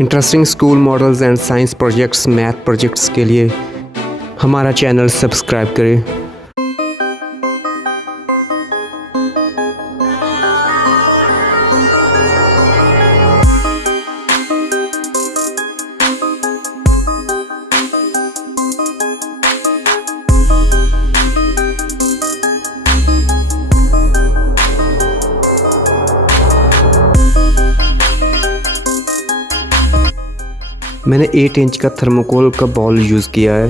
Interesting school models and science projects, math projects के लिए हमारा चैनल सब्सक्राइब करें। मैंने 8 इंच का थर्मोकोल का बॉल यूज़ किया है।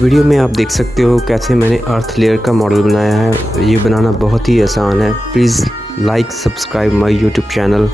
वीडियो में आप देख सकते हो कैसे मैंने अर्थ लेयर का मॉडल बनाया है। ये बनाना बहुत ही आसान है। Please like subscribe my YouTube channel.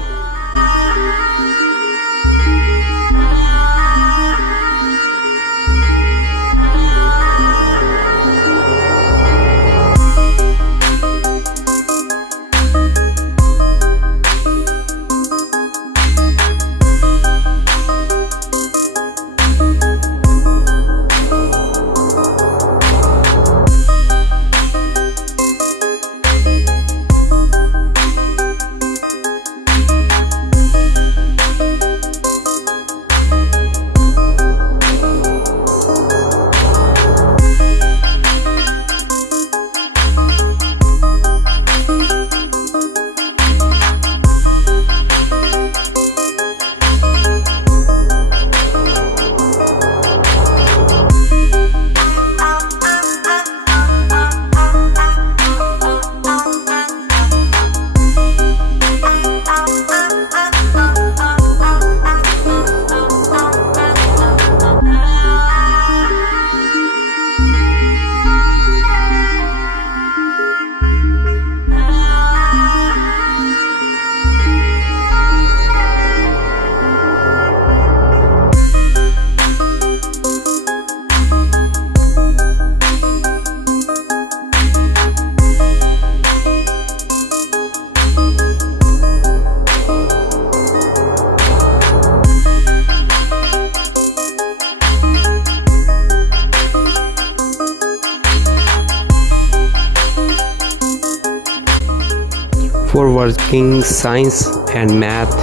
For working science and math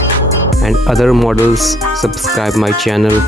and other models, subscribe my channel.